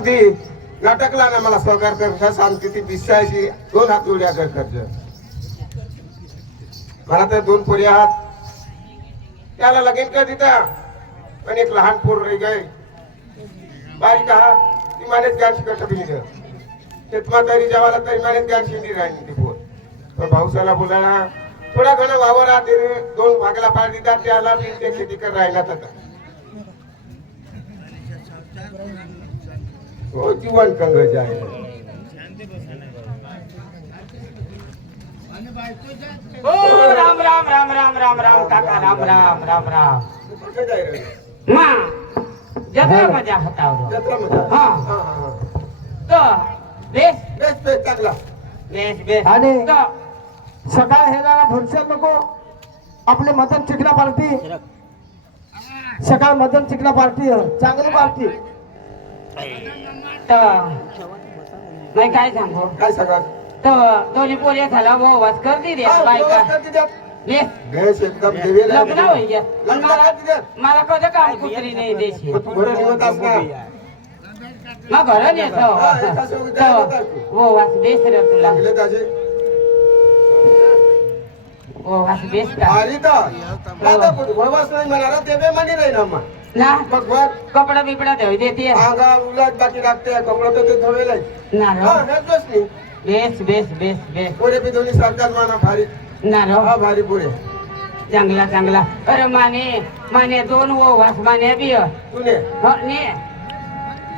तुझी नाटकला ना मला सहकार कर सांगते ती बिस्सायची दोन हात जोड्या कर कर्ज मला तर दोन पोरी आहात. त्याला लगेच का तिथं. पण एक लहान पोर रे गाय बारीक हा ती मानेच गाण शिकत शेतमा तरी जेवायला तरी मानेच गाण शिंदी राहिली ती पोर. पण भाऊसाला बोलायला थोडा घणा वावर आहात दोन भागला पाड दिला त्याला बी ते शेती कर राहिला तर हो जीवन कंगज आहे. ओ राम राम राम राम राम राम काका राम राम राम राम. मा जत्रा मजा होता? हा. हा, हा, हा. तो बेस. बेस बेस चांगला. बेस बेस. आणि- तो. सकाळ हेला भरशा नको. आपले मदन चिकना पार्टी. सकाळ मदन चिकना पार्टी. आहे. चांगली पार्टी. तर नाही काय सांगू काय सांगाल तर दोन्ही पोरी झाला वो वाच कर दे रे हा, बायका व्यवस्था तिच्यात. बेस बेस एकदम देवीला लग्न होई गया लग्न मला का तिच्यात? मला कधी काम कुत्री नाही देशी तू बरं निवत असणार. मग घर नेतो हा, एका सोबत जायला होता तू. वो वाच बेस रे तुला लागले त्याचे. वो वाच बेस का आली तर. दादा कुठं भरवस नाही म्हणणार, ते बे म्हणे नाही ना मग. ना मग वर. कपडा बिपडा देऊ देते अंगा उलट बाकी लागते कपडा ते धवेल. ना हा, रो. बेस बेस बेस बेस. पुढे बी दोन्ही सरकार माना भारी. ना रो. हा भारी पुढे. चांगला चांगला. अरे माने माने दोन वो वास माने बी. तुने हो, ने.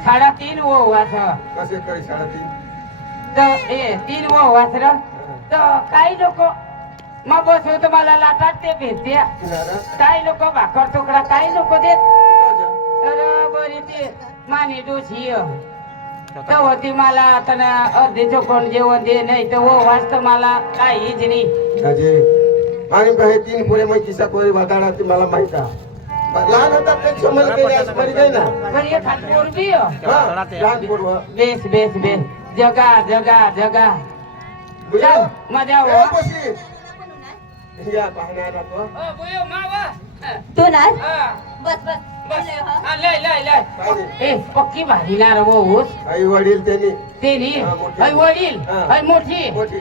साडा तीन वो वास. कसे करी साडेतीन? तर ए तीन वो वास र. तर काही लोक मग बसव तर मला लाटात ते भेटते. काही लोक भाकर तुकडा काही लोक देत? बरी ते माने डोशी. तर होती मला आता ना अर्धे चोकोन जेवण दे नाही तर वो वाचत मला. काहीच नाही. राजे आणि हे तीन पुरे किसा कोरी वादाडा ती मला माहीत आहे. लहान होता पेक्षा मला काही ना. पण हो. हा, लहान बेस बेस बेस. जगा जगा जगा. चल मजा हो. ए, बशी. या पाहण्याला तो ओ, बुयो, मावा. तू ना हा, बस बस. लय, हा. लय लय. ए पक्की भारी ना रे वो ऊस. आई वडील त्यांनी. ते नी हा, मोठी. हय वडील. हा. मोठी. मोठी.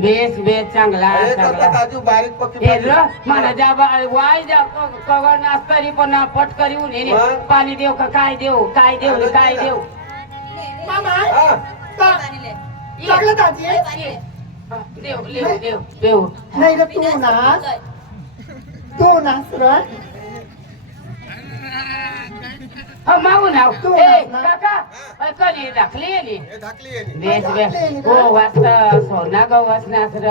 बेस बेस चांगला करता चांगला. काजू बारीक पक्की हे पाहिजे. र मला जा बा- वाय जा क- कवर नाच तरी पण पट करी ऊन हे. मग? पाणी देऊ का काय देऊ काय देऊ नी, काय देऊ? मामा. हा, पाणी ले. चांगलं लय हा, देऊ देऊ देऊ देऊ नाही रे तू ना. तू ना सरळ हा मागू ना तू ए ना. काका अय, कली दाखली हे नी. बेस बेस हो वाचत सोना ग वाचनास र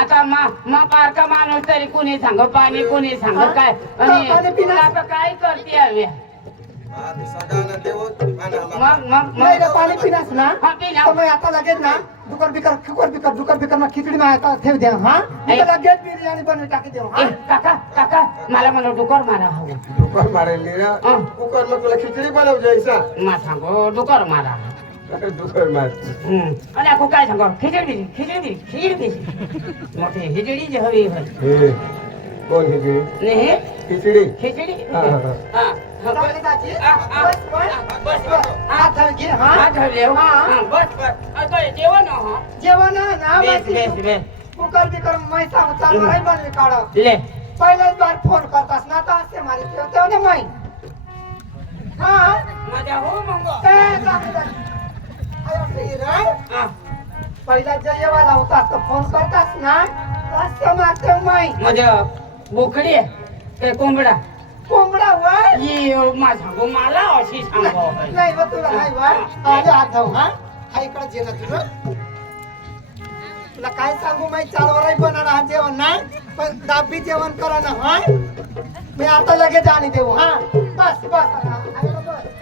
आता मा मा पारका माणूस तरी कुणी सांग पाणी कुणी सांग काय आणि आता काय करते हवे. मग मग मग पाणी पिनास ना हा पिना आता लगेच ना दुकर बिकर कुकर बिकर दुकर बिकर मग खिचडी मग आता ठेव द्या हा? मी तर लगेच बिर्याणी बनवून टाकी देऊ ए, हा काका काका मला म्हणा डुकर मारा. हवं डुकर मारेल नी? रे. हा. कुकर मग तुला खिचडी बनव जायचा मा सांगो डुकर मारा. डुकर मार. हम्म. आणि ako काय सांगो? खिचडी खिचडी खिचडी. मोठी खिचडी जी हवी होय. हे. कोण खिचडी. ने हे? खिचडी. खिचडी? हा, हा, हा. हा, हा. हा, हा. हा, हात हा हा हो. हा. हा, जेवण हो. कुकर बिकर बनवे काढ. पहिल्याच बार फोन करतास ना तर असते मारी ठेवते ना माई. हा. मजा हो मग. पहिला जेवायला होतास तर फोन करतास ना तर असते मारते माई. मजा. बोकडी आहे. ते कोंबडा. कोंबडा वय? ये मा सांगू मला अशी सांगो नाही व तुला नाही वय. आले हात धाव हा? हा इकडे जे ना तुझं. तुला काय सांगू माई चालवराई बनवणार हा जेवण ना? पण दाबी जेवण करा ना हा? मी आता लगेच आणि देऊ हा? बस बस.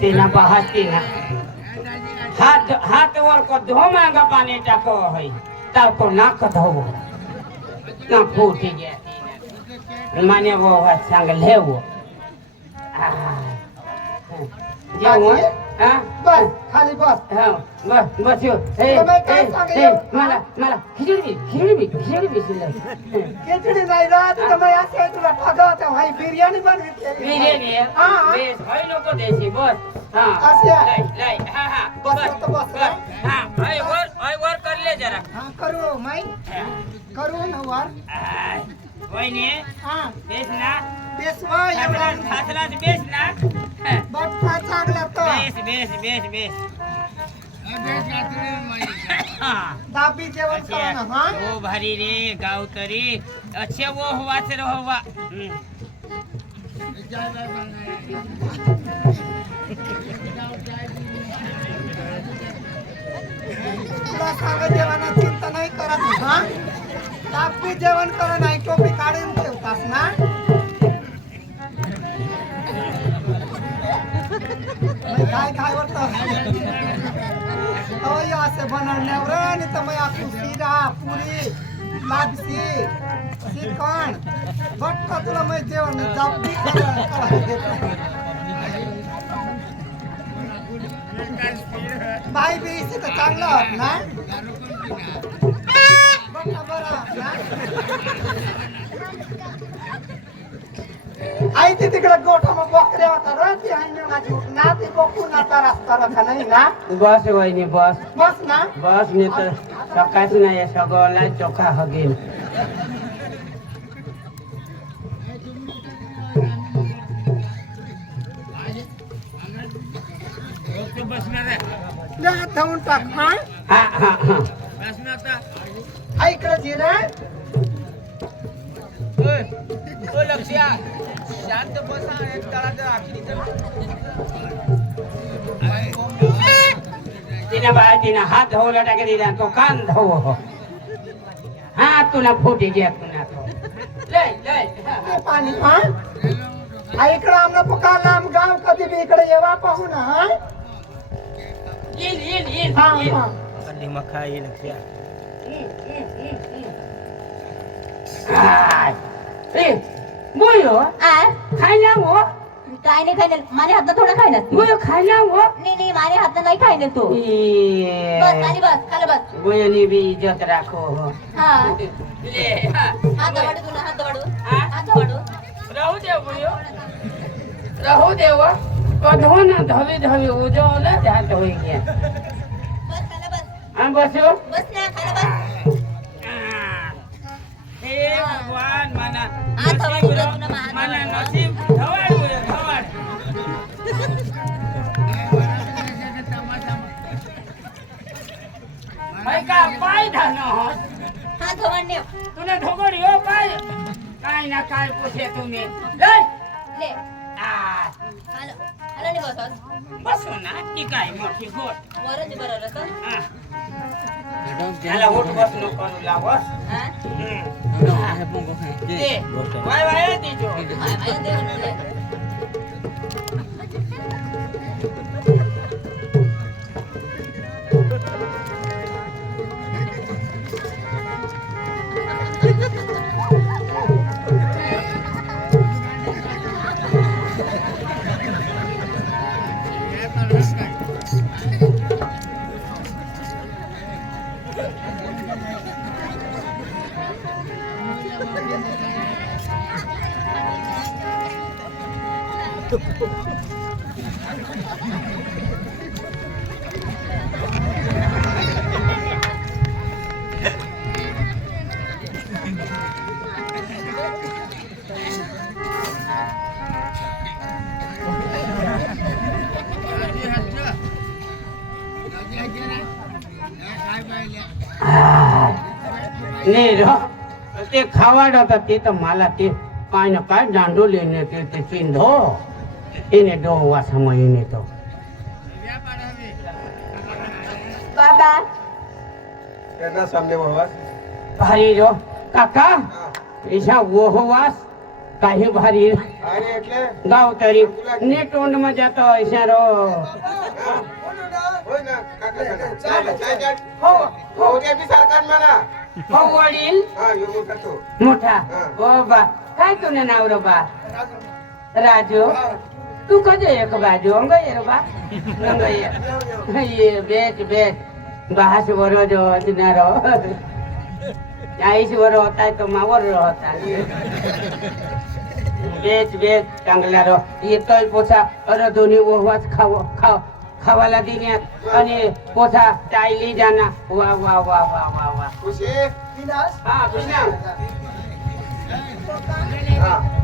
तेना पाहते ना हात हात वर को धो मांगा पाणी टाको है तार को नाक धो ना फूटी गया माने वो सांग ले वो जेवण बस खाली बस हा बस बस यो तुम्ही? मला मला खिचडी खिचडी खिचडी. खिचडी नाही राहत तर मग असे तुला ठगवते भाई बिर्याणी बनवितली बिर्याणी? हा. बेस, होय नको देशी बस हा. अशी आहे. हा हा. बस, आता बस, हा. करू माई. करू ना. वर हा बेसवा एवढा हा. बट्टा चांगला हा. दाबी जेवण करा ना हा. भारी रे गाव तरी अच्छे वो हुआ से रहो हुआ. तुला सांगा जेवणा चिंता नाही करत हा? दाबी जेवण करा नाही टोपी काढून ठेवतास ना? मग काय काय वाटत अय असे बनवण्यावर आणि तर मग आपली शिरा पुरी लापसी चिकन बट तुला मग जेवण दाबी बाई बी इथे तर चांगलं होत ना बघ ना बरं होत ना आई ते तिकडे गोठा बकऱ्या होता रे ती आई माझी ना ती बघून आता रस्ता रखा नाही ना? बस वहिनी बस। बस ना? बस मी तर सकाळच नाही सगळ्याला चोखा हगेल धावून टाक. हा? हा हा हा. आई इकडे जिरा तिने बाय तिने हात धुवला टाके दिला तो कान धुव. हा तुला फुटी घ्या तुला हा, पाणी हा? आई इकडे आमना पुकारला आम गाव कधी बी इकडे येवा पाहू ना हा येईल येईल येईल हा येईल. हा आय. ए, बोयो आ खायला हो काय नाही खायला माझ्या हातनं थोडं खायला तू बोयो खायला हो नाही नाही माझ्या हातनं नाही खायला तू ए, बस खाली बस खाली बस बोयोनी बी इज्जत राखो हो हा ले हा हात वाढू तुला हात वाढू हा? हात वाढू राहू दे बोयो राहू दे व कधो ना धवी धवी उजवला जात होई गया बस खाली बस हा बसो बस ना खाली बस हे भगवान मना हा, धवाड उडत तुला मा- मना धवाड. नसीब धवाड उडे, धवाड भाई का पाय धान हात धवाड नेव तुला धोगडी हो पाय काय ना काय पुछे तुम्ही लय ले आ, हालो हालो नाही बस बसो ना ती काय मोठी गोट वरच बरोबर असं हा. त्याला उठ बस नको हो. ते खावाड होता ते तर मला ते काय ना काय दांडू लेणे ते ते चिंधो येणे डो वासा येणे तो बाबा त्यांना सामने बाबा भारी रो काका ईशा वो वास काही भारी अरे એટલે गाव तरी नेटोंड मध्ये जातो ईशा रो होय ना काका काका चाल चाल चाल हो हो ते बी सरकार म्हणा हो वडील हा यो मोठा तो मोठा हो बा काय तुने नाव रो बा राजू તું કજે એક બાજુ અંગયે બા. અંગયે અંગયે બેચ બેચ બાસ વરો જો અજનારો. ચાલીસ વરો હતા તો માવર હતા. Batch batch કાંગલારો. એ તોય પોછા અરધોની ઓહવાસ ખાવો ખાવ ખાવા લાગી ને અને પોછા ટાઈલી જાના. વાહ વાહ વાહ વાહ વાહ વાહ. ખુશી? હા ખુશી હા.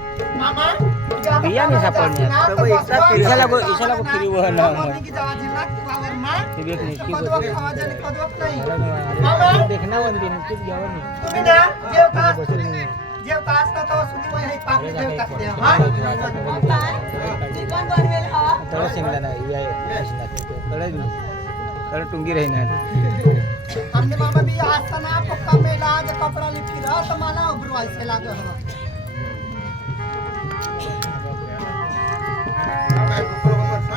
बियाणे सापडण्यात. सगळं इथला इशाला गो- इशाला गो फिरी वहन ना. ते बेक नाही, ती गोष्ट. मामा देखना वंदी नक्कीच घ्यावं मी. तुम्ही ना जेवता जेवता असता तेव्हा सुद्धा मग हे पापडी जेवता की नाही, हा? थोडं शेंगदाणा हे आहे, असणार ते. थोडं थोडं टुंगी राहणार आमने मामा भी असताना पक्का मेला जे कपडा लिपकिला तर मला उभरवायचे लागत काय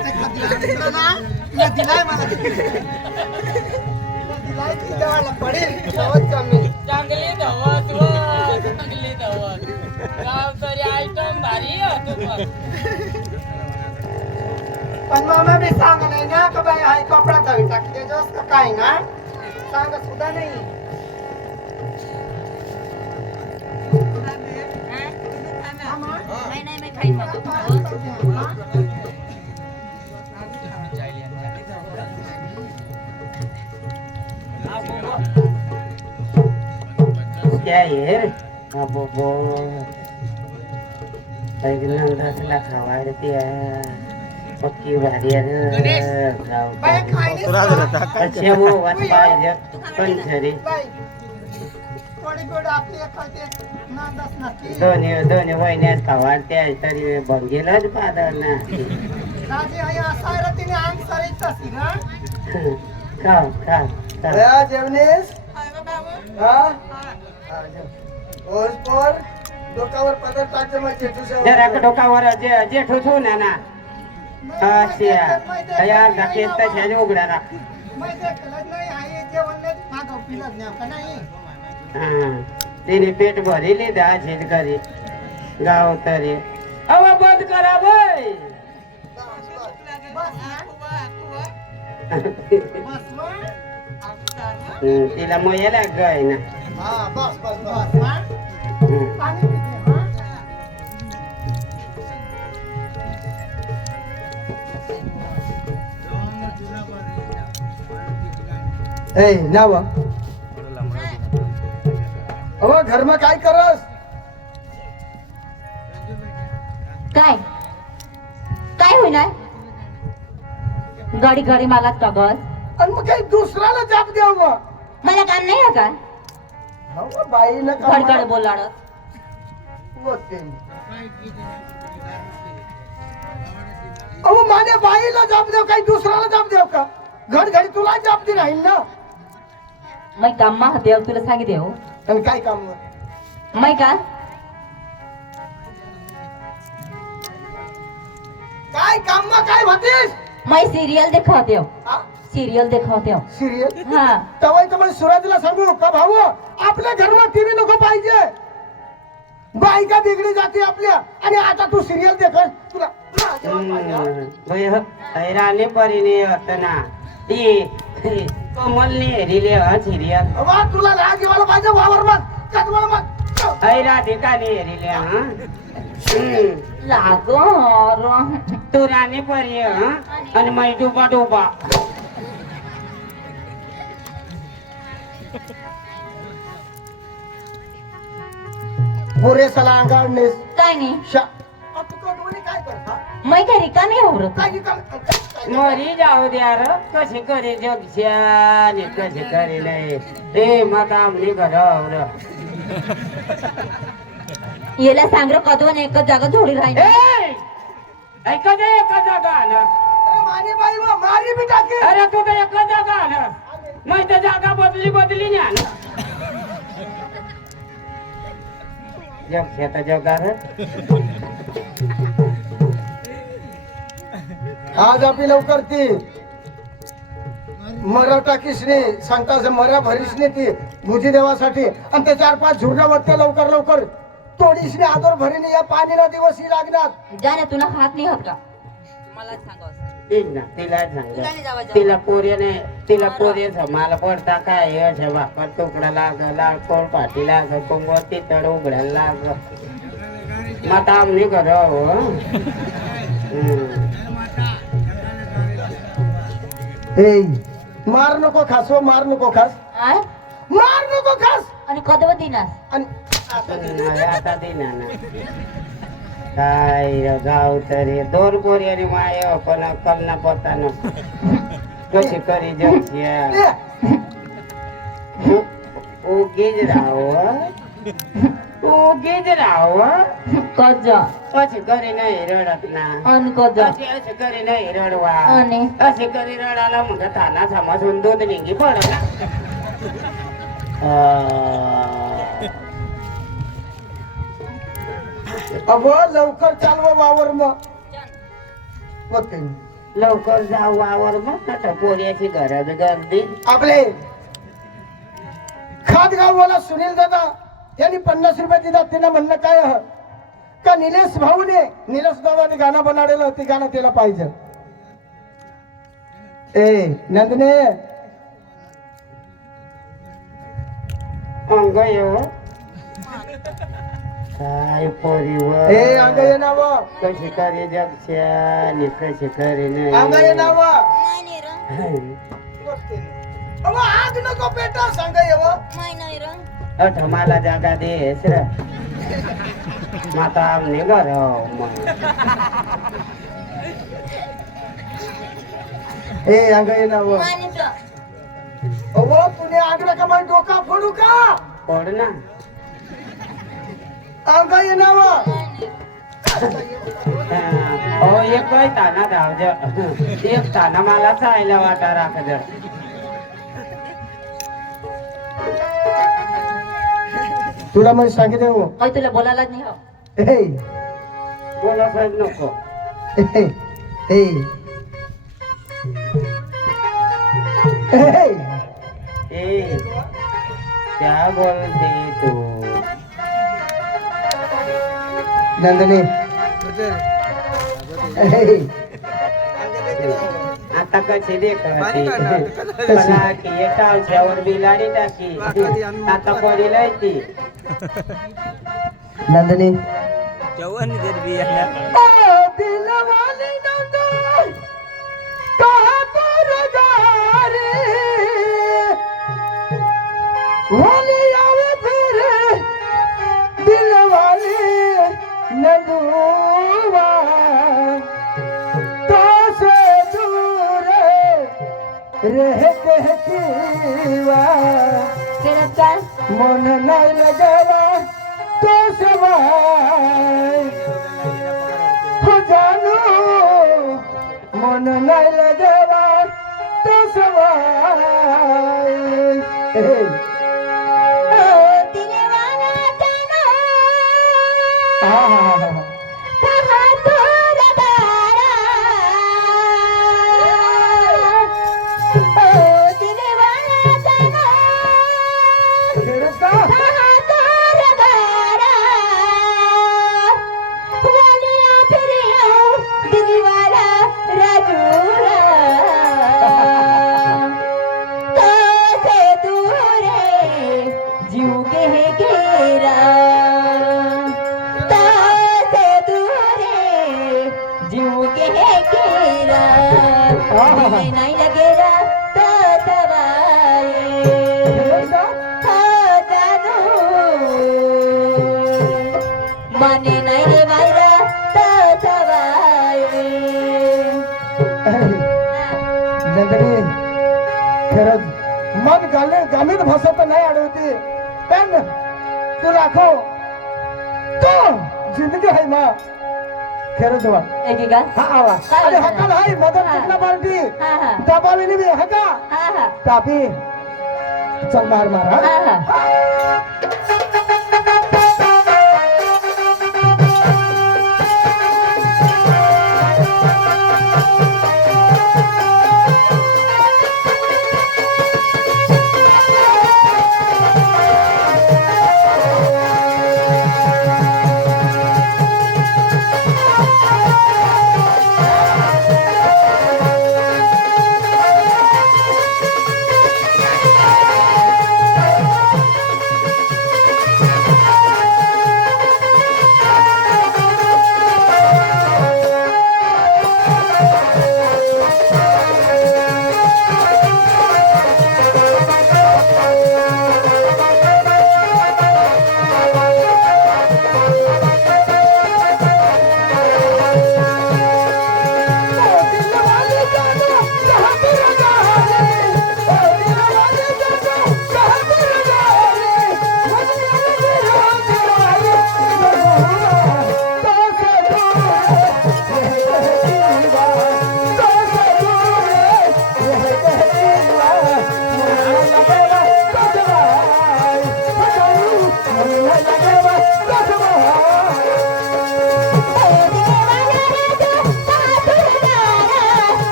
तू. दारवर दिलाय मला दिलाय ती देवाला पडेल कमी चांगली धवत व चांगली धवत गाव तरी आयटम भारी पण. मामा मी सांग नाही ना का बाई हाय कपडा धवी टाकते जास्त काय ना सांग सुद्धा नाही नाही नाही मी खाईन क्या आहे. रे. बाबो बो ऐकलं खावायला ते पक्की भारी आहे कशा मग वाट पाहिजे. पण खरी. दोन्ही दोन्ही वहिन्यात खावा त्या तरी भंगेलाच पादर ना? खाव खाव खाव. जेवणेस हा? ओस पोर डोकावर पदर टाकते मग चेटू जरा डोकावर जे जे ठोचू ना ना अशा या घाकेत तशाने उघडा ना माहिती आहे का? नाही आहे जेवण नाही मागव पिलत नाही का नाही हा तिने पेट भरेली दहा शेतकरी गाव तरी अव बंद करा बाई. तिला मोयाला गाय ना हा बस बस बस हम्म. पाणी पिते हा ए नाव अहो घरमा काय करस? काय? काय होईना? गाडी गाडी मला कागद आणि मग काही दुसऱ्याला जाप द्याव? मला काम नाही आहे का? अहो, बाईनं गाडी गाडी का बोलाड अहो माझ्या बाईला जाप देव काही दुसऱ्याला जाप देव का? घड घडी तुला जाप दे राहील ना? मै काम मा हते तुला सांगितले हो. आणि काय काम? मै का काय काम मग काय होतीस? मै सिरियल देखवते हो? सिरियल देखवते हो. सिरियल? हा. तवाय तर मला सुराजीला सांगू का भाऊ? आपल्या घरमा टीव्ही नको पाहिजे. बायका बिगडी जाते आपल्या. आणि आता तू सिरियल देखस तुला तुला जेवण पाहिजे, हा? हैराणी परीने होत ना ती कमल नेहरीले हा सिरियल वा तुला राग येवायला पाहिजे वावर मग का तुम्हाला मग? ऐ राधिका नेहरीले हा हम्म. लागो. र. तू राणी परी हा? आणि मै डुबा डुबा पुरे सला अंगाडनेस काय नाही. शा तू का दोन्ही काय करता? मै काय रिकामी होत काय काम मरी जाऊ द्या र कशी करे जगशाने कशी करे नाही. रे माता आमने घरावर. याला सांग र कधवन एकच जागा जोडी राहील ए ऐका दे एका जागा ना मानी बाई व मारी बी टाके अरे तू तर एका जागा ना मग त्या जागा बदली बदली ना जग शेता जगार आज आपली लवकर ती मरा टाकीसने सांगता मरा भरीसने ती भुजी देवासाठी. आणि ते चार पाच झुरडा वरते लवकर लवकर तोडीसने आदर भरीने या पाणीला दिवस ही लागणार. जा ना तुला हात नाही होत का? तीच ना तिला सांग तिला पोरीने तिला पोरी मला पडता काय अशा भाकर तुकडा लाग लाग कोण पाठी लाग कोंबड तितड उघडायला लाग. माता आमने घर हो. मार नको खास हो मार नको खास. आय मार नको खास. आणि कधव दिनास. आणि आता दिना ना. काय र गाव तरी दोन पोरी आणि माय पण कलना पत्ता कशी करी जगशिया ए, उगीच राव उगीच राव कज कशी करी नाही रडत ना अन कज अशी अशी करी नाही रडवा आणि अशी करी रडाला मग थाना समाजून दूध निघी अगो लवकर चालवा वावर मग. लवकर जाऊ वावर मग आता पोऱ्याची गरज गर्दी. आपले खातगाववाला सुनील दादा यांनी पन्नास रुपये दिला त्यांना म्हणणं काय? का निलेश भाऊने निलेश दादाने गाणं बनाडेलं ते गाणं त्याला पाहिजे. ए नंदने. अंग येऊ काय पोरीवर. ए अंग ये नाव. कशी करे जगश्यानी कशी करे अंग ये नाव. नाही अहो आज नको बेटा सांग येव अठ मला जागा देस र. माता आमने घर ए अंग ये नाव अहो तुने आगला का माझी डोका फोडू का? पड ना. अंग ये नाव हो एक ताना धावज एक ताना मला चायला वाटा राख जर तुला मी सांगितलं हो अय तुला बोलायला नाही हो ए बोला साहेब नको ए ए ए ए क्या बोलते तू नंदनी ए आता कशी देखती मला की ये टावच्यावर बिलाडी टाकी आता पडीला ती नंदनी जेवण देत बिया ओ दिल वाली नंदन कहाँ पर जा रे वाली रह कहतीवा केलं काय मन नाही लगला तो सवाय हो जानू मन नाही लगला तो सवाय ए, माने नाही रे मायरा नंदनी खरंच. मन गाले गालीन भाषा तर नाही आढळते पण तू राखो. तो जिंदगी आहे ना खरंच वा. हा आवा अरे हकाल हाय मदर कुठला पार्टी? दाबावी हका तापी. चल मार मार हा.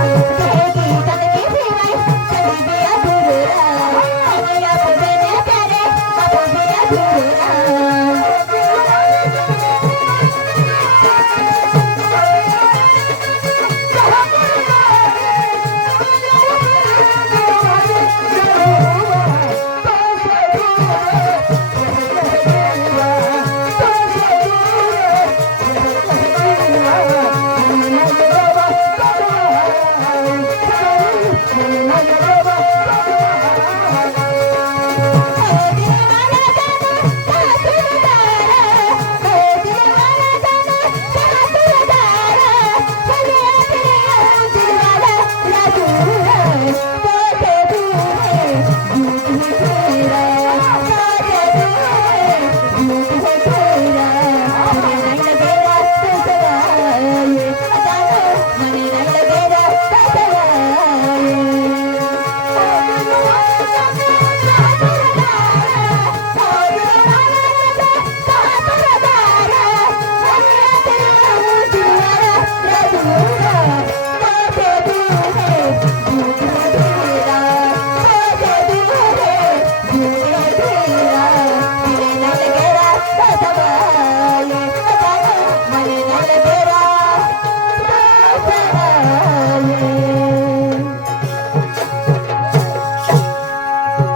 Thank you.